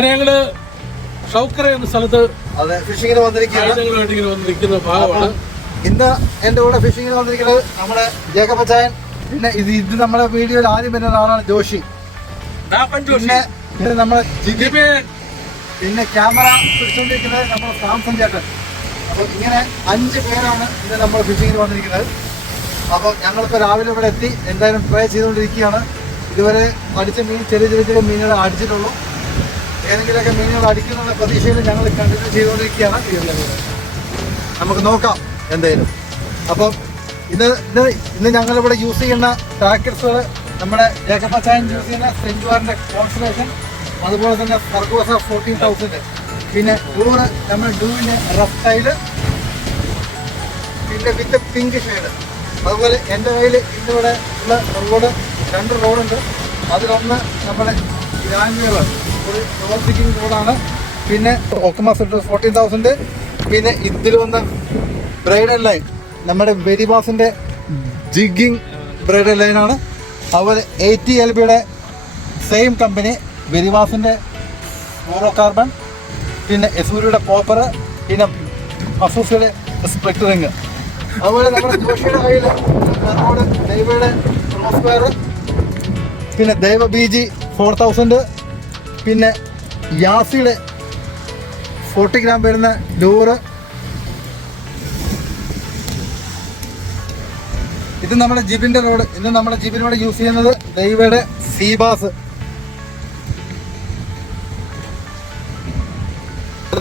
അങ്ങനെ ഞങ്ങള് ഷൗക്കറ എന്ന സ്ഥലത്ത് ഫിഷിങ്ങിന് വന്നിരിക്കുന്ന ഭാഗമാണ്. ഇന്ന് എന്റെ കൂടെ ഫിഷിങ്ങിന് വന്നിരിക്കുന്നത് നമ്മുടെ ജേക്കപ്പച്ചായൻ. പിന്നെ ഇത് നമ്മുടെ വീഡിയോയിൽ ആദ്യം വരുന്ന ആളാണ് ജോഷി. പിന്നെ നമ്മുടെ പിന്നെ ക്യാമറ പിടിച്ചുകൊണ്ടിരിക്കുന്നത് നമ്മുടെ സാംസൺ ചേട്ടൻ. അപ്പോൾ ഇങ്ങനെ 5 പേരാണ് ഇന്ന് നമ്മൾ ഫിഷിങ്ങിന് വന്നിരിക്കുന്നത്. അപ്പോൾ ഞങ്ങളിപ്പോൾ രാവിലെ ഇവിടെ എത്തി എന്തായാലും ട്രൈ ചെയ്തുകൊണ്ടിരിക്കുകയാണ്. ഇതുവരെ അടിച്ച മീൻ ചെറിയ മീനുകൾ അടിച്ചിട്ടുള്ളൂ. ഏതെങ്കിലുമൊക്കെ മീനുകൾ അടിക്കുന്നുള്ള പ്രതീക്ഷയിൽ ഞങ്ങൾ കണ്ടിന്യൂ ചെയ്തുകൊണ്ടിരിക്കുകയാണ്. നമുക്ക് നോക്കാം എന്തായാലും. അപ്പം ഇന്ന് ഞങ്ങളിവിടെ യൂസ് ചെയ്യുന്ന ടാക്കറ്റ്സുകൾ നമ്മുടെ ജേക്കപ്പച്ചായൻ യൂസ് ചെയ്യുന്ന സെഞ്ചുവാറിൻ്റെ കോൺസലേഷൻ, അതുപോലെ തന്നെ സർഗോസ 14,000, പിന്നെ ഡൂറ് നമ്മൾ ഡൂവിൻ്റെ റഫ്റ്റൈല്, പിന്നെ വിത്ത് പിങ്ക് ഷെയ്ഡ്. അതുപോലെ എൻ്റെ കയ്യിൽ ഇന്നിവിടെ ഉള്ള റോഡ് 2 റോഡുണ്ട്. അതിലൊന്ന് നമ്മുടെ ഗ്രാൻഡ്വേവ് ഒരു റോഡ് പിക്കിംഗ് റോഡാണ്. പിന്നെ ഒക്കുമ സെഡ്രോസ് 14,000. പിന്നെ ഇതിലൊന്ന് ബ്രൈഡൽ ലൈൻ നമ്മുടെ വെരിബാസിൻ്റെ ജിഗിങ് ബ്രൈഡൽ ലൈനാണ്. അതുപോലെ 80 LBയുടെ സെയിം കമ്പനി വെരിബാസിൻ്റെ ഫ്ലൂറോ കാർബൺ, പിന്നെ എസൂരിയുടെ പോപ്പർ, പിന്നെ അസൂസിയുടെ സ്പ്ലിറ്റ് റിങ്. അതുപോലെ നമ്മുടെ ജോഷിയുടെ കയ്യിൽ ദൈവയുടെ ക്രോസ്വെയർ, പിന്നെ ദൈവ BG 4000, പിന്നെ യാസിയുടെ 40 ഗ്രാം വരുന്ന ലൂറ്. ഇത് നമ്മുടെ ജിബിൻ്റെ റോഡ്. ഇന്ന് നമ്മുടെ ജിബിനോട് യൂസ് ചെയ്യുന്നത് ദൈവയുടെ സീബാസ്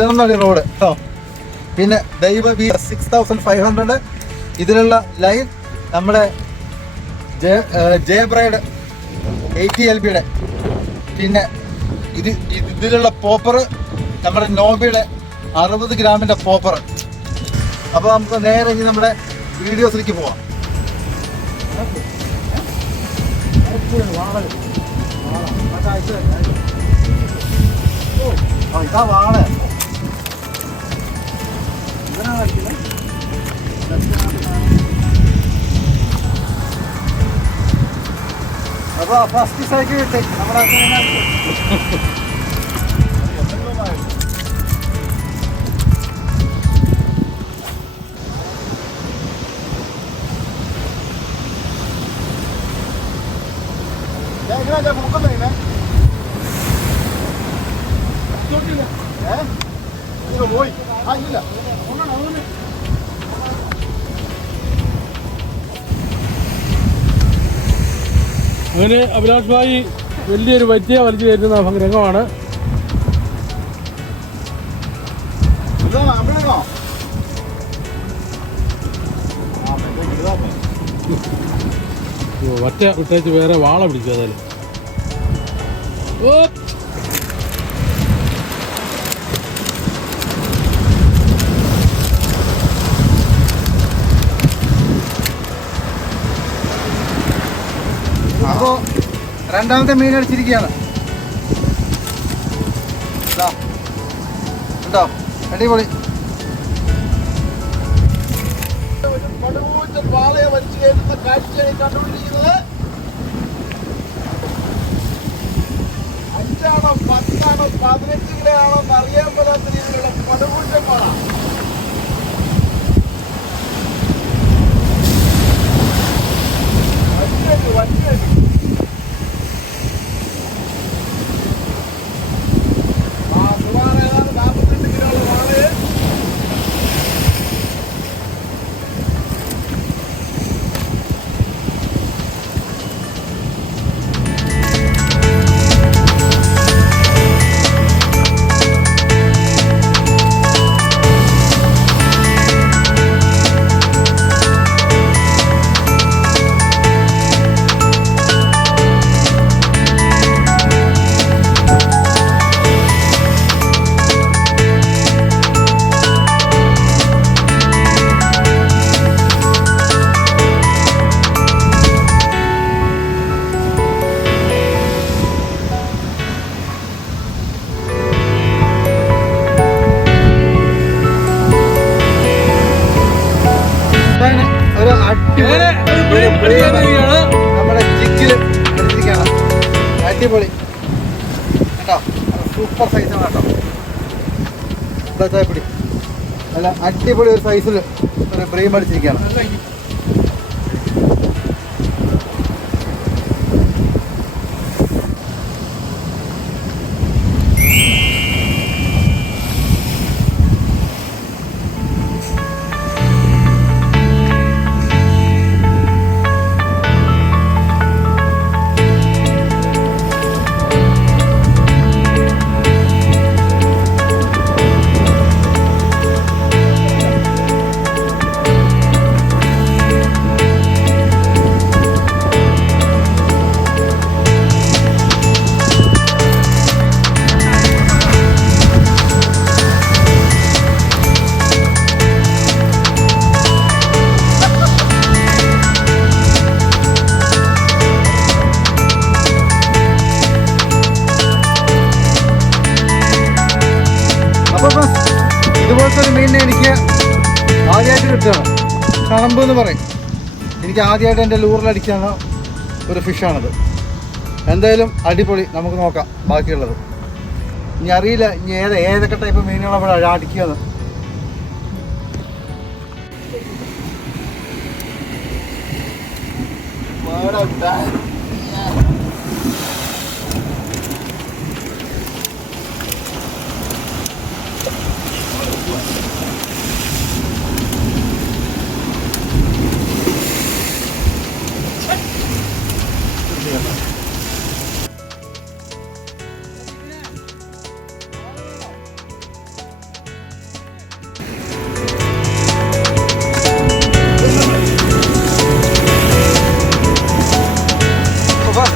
റോഡ് കേട്ടോ. പിന്നെ ദൈവ BG 6500. ഇതിലുള്ള ലൈൻ നമ്മുടെ ജെ ബ്രൈഡ് 80 LBയുടെ. പിന്നെ ഇതിലുള്ള പോപ്പർ നമ്മുടെ നോബിയുടെ 60 ഗ്രാമിൻ്റെ പോപ്പർ. അപ്പോൾ നമുക്ക് നേരെ ഇനി നമ്മുടെ വീഡിയോസിലേക്ക് പോവാം. ഇതാ വാള. അപ്പോൾ ഫസ്റ്റ് സൈക്കിൾ കിട്ടി നമ്മുടെ പോയി. ഇല്ല അങ്ങനെ അഭിലാഷ് ഭായി വലിയൊരു വറ്റിയ വലിച്ചു കയറ്റുന്ന രംഗമാണ്. വറ്റ വിട്ടേച്ച് വേറെ വാള പിടിക്കും. ഏതായാലും അപ്പോൾ രണ്ടാമത്തെ മീൻ അടിച്ചിരിക്കുകയാണ് കേട്ടോ. അടിപൊളി. വാളയെ വലിച്ചു കയറ്റുന്ന കാഴ്ചയായി കണ്ടുകൊണ്ടിരിക്കുന്നത് 5 ആണോ 10 ആണോ 15 കിലോ ആണോ എന്ന് അറിയാൻ പറ്റാത്ത രീതിയിലുള്ള പടുകൂറ്റൻ വാള. വഞ്ചി നമ്മുടെ ജിക്കില് അടിപൊളി കേട്ടോ. സൂപ്പർ സൈസാണ് കേട്ടോ. എന്താ ചായപ്പിടി നല്ല അടിപൊളി ഒരു സൈസിൽ ഒരു ബ്രീം അടിച്ചിരിക്കുകയാണ്. ഇതുപോലത്തെ ഒരു മീനിനെ എനിക്ക് ആദ്യമായിട്ട് കിട്ടുകയാണ്. കണമ്പ് എന്ന് പറയും. എനിക്ക് ആദ്യമായിട്ട് എൻ്റെ ലൂറിലടിക്കുന്ന ഒരു ഫിഷാണത്. എന്തായാലും അടിപൊളി. നമുക്ക് നോക്കാം ബാക്കിയുള്ളത്. ഇനി അറിയില്ല ഇനി ഏതൊക്കെ ടൈപ്പ് മീനുകളാണ് അടിക്കുകയെന്ന്.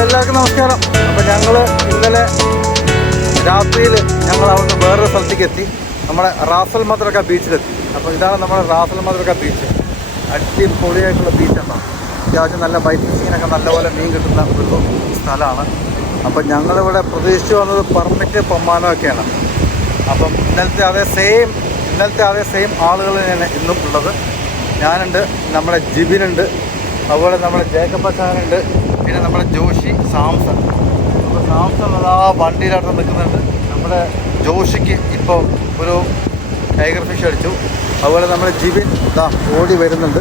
എല്ലാവർക്കും നമസ്കാരം. അപ്പോൾ ഞങ്ങൾ ഇന്നലെ രാത്രിയിൽ ഞങ്ങൾ അവിടുന്ന് വേറൊരു സ്ഥലത്തേക്ക് എത്തി. നമ്മുടെ റാസൽ മദ്രക്ക ബീച്ചിലെത്തി. അപ്പോൾ ഇതാണ് നമ്മുടെ റാസൽ മദ്രക്ക ബീച്ച്. അടിപൊളിയായിട്ടുള്ള ബീച്ചാണ്. അത്യാവശ്യം നല്ല ബൈറ്റ് ഫിഷിങ്ങിനൊക്കെ നല്ലപോലെ മീൻ കിട്ടുന്ന ഒരു സ്ഥലമാണ്. അപ്പം ഞങ്ങളിവിടെ പ്രതീക്ഷിച്ച് വന്നത് പെർമിറ്റ് പൊമ്മാനമൊക്കെയാണ്. അപ്പം ഇന്നലത്തെ അതേ സെയിം ആളുകൾ തന്നെ ഇന്നും ഉള്ളത്. ഞാനുണ്ട്, നമ്മുടെ ജിബിനുണ്ട്, അതുപോലെ നമ്മുടെ ജേക്കബ് അച്ചാനുണ്ട്, പിന്നെ നമ്മുടെ ജോഷി സാംസൺ. അപ്പോൾ സാംസൺ ആ വണ്ടിയിലവിടെ നിൽക്കുന്നുണ്ട്. നമ്മുടെ ജോഷിക്ക് ഇപ്പോൾ ഒരു ടൈഗർ ഫിഷ് അടിച്ചു. അതുപോലെ നമ്മുടെ ജിബിൻ ഇതാ ഓടി വരുന്നുണ്ട്.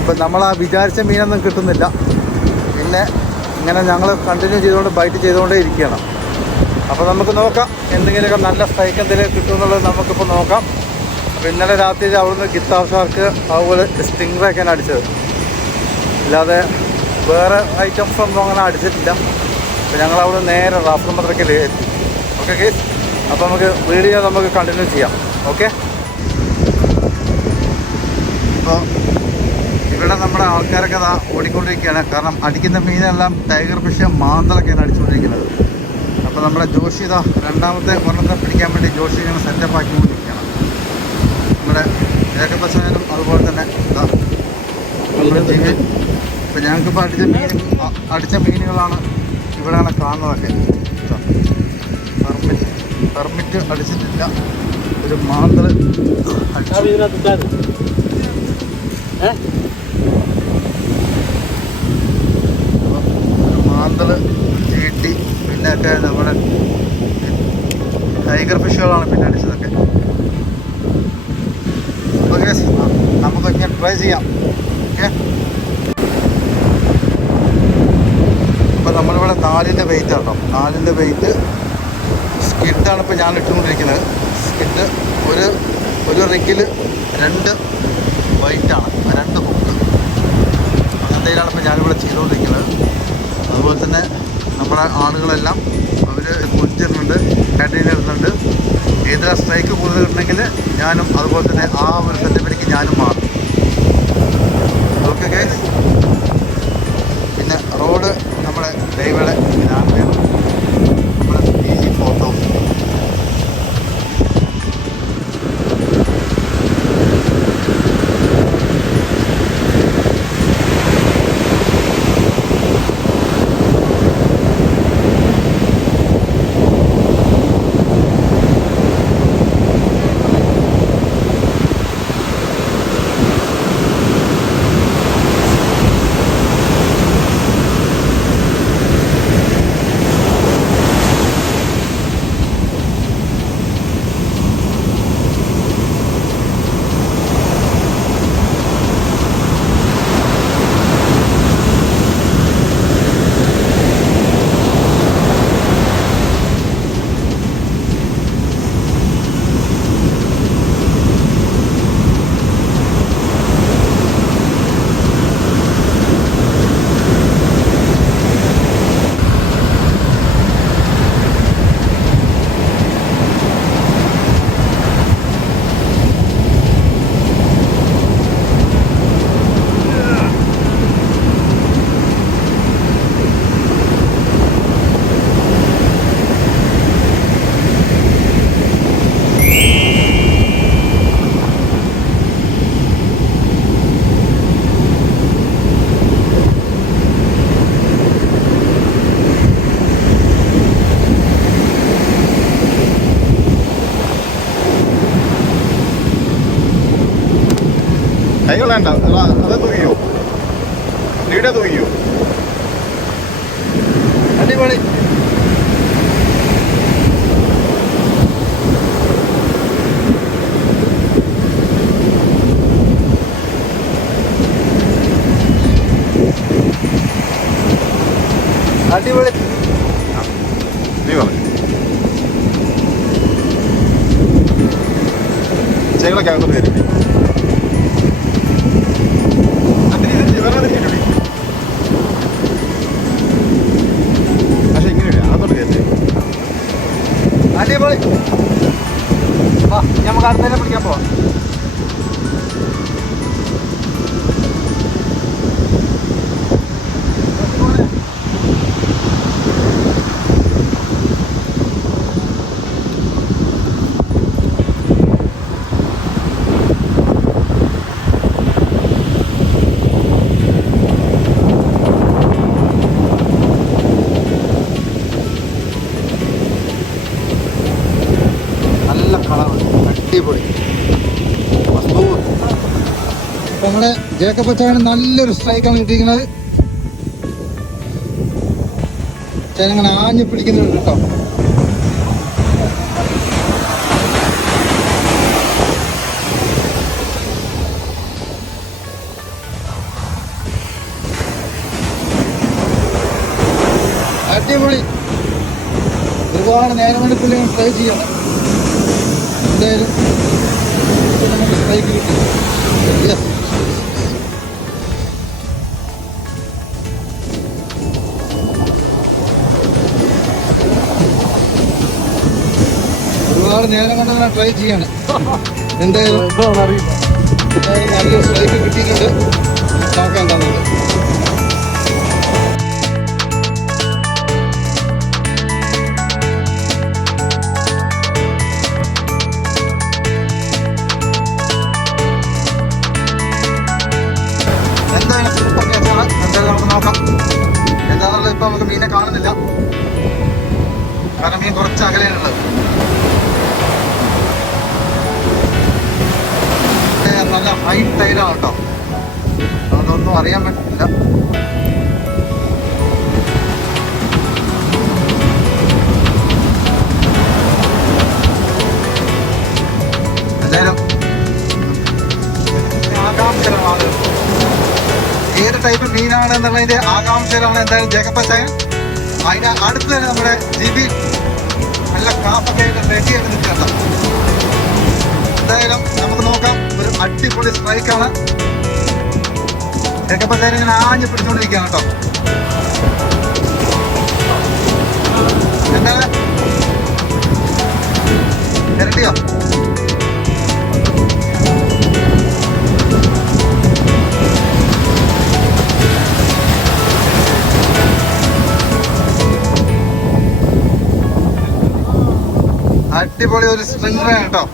ഇപ്പം നമ്മൾ ആ വിചാരിച്ച മീനൊന്നും കിട്ടുന്നില്ല. പിന്നെ ഇങ്ങനെ ഞങ്ങൾ കണ്ടിന്യൂ ചെയ്തുകൊണ്ട് ബൈറ്റ് ചെയ്തുകൊണ്ടേ ഇരിക്കുകയാണ്. അപ്പോൾ നമുക്ക് നോക്കാം എന്തെങ്കിലുമൊക്കെ നല്ല സ്ട്രൈക്ക് എന്തെങ്കിലും കിട്ടുമെന്നുള്ളത് നമുക്കിപ്പോൾ നോക്കാം. അപ്പോൾ ഇന്നലെ രാത്രി അവിടുന്ന് ഗിത്താർ ഷാർക്ക് അതുപോലെ സ്റ്റിംഗ്റൊക്കെയാണ് അടിച്ചത്. അല്ലാതെ വേറെ ഐറ്റംസ് ഒന്നും അങ്ങനെ അടിച്ചിട്ടില്ല. അപ്പോൾ ഞങ്ങൾ അവിടെ നേരെ റാസൽ മദ്രക്കയിൽ എത്തി. ഓക്കെ കേസ്, അപ്പോൾ നമുക്ക് വീഡിയോ നമുക്ക് കണ്ടിന്യൂ ചെയ്യാം. ഓക്കെ, അപ്പോൾ ഇവിടെ നമ്മുടെ ആൾക്കാരൊക്കെ അതാ ഓടിക്കൊണ്ടിരിക്കുകയാണ്. കാരണം അടിക്കുന്ന മീനെല്ലാം ടൈഗർ ഫിഷ് മാന്തലൊക്കെയാണ് അടിച്ചുകൊണ്ടിരിക്കുന്നത്. അപ്പോൾ നമ്മുടെ ജോഷി ഇതാ രണ്ടാമത്തെ ഒരെണ്ണത്തെ പിടിക്കാൻ വേണ്ടി ജോഷി ഇങ്ങനെ സെറ്റപ്പ് ആക്കിക്കൊണ്ടിരിക്കുകയാണ്. നമ്മുടെ ഏകപക്ഷനും അതുപോലെ തന്നെ ഇതാ നമ്മുടെ ജീവി. ഇപ്പോൾ ഞങ്ങൾക്കിപ്പോൾ അടിച്ച മീനുകളാണ് ഇവിടെയാണ് കാണുന്നതൊക്കെ. പെർമിറ്റ് അടിച്ചിട്ടില്ല. ഒരു മാന്തൽ ചീട്ടി പിന്നെയൊക്കെ നമ്മുടെ ടൈഗർ ഫിഷുകളാണ് പിന്നെ അടിച്ചതൊക്കെ. ഓക്കെ, നമുക്കൊക്കെ ട്രൈ ചെയ്യാം. ഓക്കെ, ഇപ്പോൾ നമ്മളിവിടെ 4-ൻ്റെ വെയിറ്റ് ആണോ, 4-ൻ്റെ വെയിറ്റ് സ്കിഡാണ് ഇപ്പോൾ ഞാൻ ഇട്ടുകൊണ്ടിരിക്കുന്നത്. സ്കിഡ് ഒരു റിഗിൽ 2 വൈറ്റാണ്, 2 ഹുക്ക് അങ്ങനത്തേലാണ് ഇപ്പോൾ ഞാനിവിടെ ചെയ്തുകൊണ്ടിരിക്കുന്നത്. അതുപോലെ തന്നെ നമ്മുടെ ആളുകളെല്ലാം അവർ കുഞ്ചിടുന്നുണ്ട്, കണ്ടിന്യൂ ഇടുന്നുണ്ട്. ഏതൊരു സ്ട്രൈക്ക് കൂടുതൽ കിട്ടണമെങ്കിൽ ഞാനും അതുപോലെ തന്നെ ആ ഒരു സെറ്റപ്പിലേക്ക് ഞാനും മാറും. ഓക്കെ ഗൈസ്, പിന്നെ റോഡ് നമ്മുടെ ഡൈവയുടെ ഗ്രാൻഡ്വേവ്, നമ്മുടെ BG 4000. കൈകൾ വേണ്ട, അത് തൂക്കിയോ, നീടെ തൂക്കിയോ. അടിപൊളി. അടിപൊളി. നീ പറഞ്ഞു ചേകളൊക്കെ അകത്തോട്ട് കയറി പക്ഷെ ഇങ്ങനെ അകത്തോട്ട് കയറി. അടിപൊളി. നമുക്ക് അടുത്തതിനെ പിടിക്കാൻ പോവാം. അടിപൊളി. നമ്മുടെ ജേക്കബ് അച്ചായന് നല്ലൊരു സ്ട്രൈക്കാണ് കിട്ടിയിരിക്കുന്നത്. ചേനങ്ങനെ ആഞ്ഞു പിടിക്കുന്നുണ്ട് കേട്ടോ. അടിപൊളി. ഒരുപാട് നേരം എടുപ്പില്ല ട്രൈ ചെയ്യണം. എന്തായാലും നമുക്ക് സ്ട്രൈക്ക് കിട്ടി. യെസ്. ഒരുപാട് നേരം കൊണ്ട് ഞാൻ ട്രൈ ചെയ്യാണ്. എന്തായാലും നല്ലൊരു സ്ട്രൈക്ക് കിട്ടിയിട്ടുണ്ട്. നോക്കാം എന്താണെന്നുള്ളത്. എന്തായാലും നമുക്ക് നോക്കാം എന്താണെന്നുള്ളത്. ഇപ്പം നമുക്ക് മീനെ കാണുന്നില്ല, കാരണം മീൻ കുറച്ച് അകലെയാണുള്ളത്. നല്ല ഹൈ ടൈലാണ് കേട്ടോ, അതുകൊണ്ടൊന്നും അറിയാൻ പറ്റില്ല. എന്തായാലും ആകാംക്ഷമാണ്, ഏത് ടൈപ്പ് മീനാണ് എന്നുള്ളതിന്റെ ആകാംക്ഷയിലാണ് എന്തായാലും ജേക്കബ് അച്ചായൻ. അതിന് അടുത്ത് തന്നെ നമ്മുടെ ജിബി നല്ല കാപ്പൊക്കെ ആയിട്ട് റെഡി ആയിട്ട് നിൽക്കണ്ട. എന്തായാലും നമുക്ക് നോക്കാം. ഒരു അടിപൊളി സ്ട്രൈക്കാണ്. ജേക്കബ് അച്ചായൻ ഇങ്ങനെ ആഞ്ഞ് പിടിച്ചുകൊണ്ടിരിക്കുകയാണ് കേട്ടോ. എന്താണ് ഇരട്ടിയോ? അടിപൊളി ഒരു സ്ട്രിംഗറാണ് കേട്ടോ.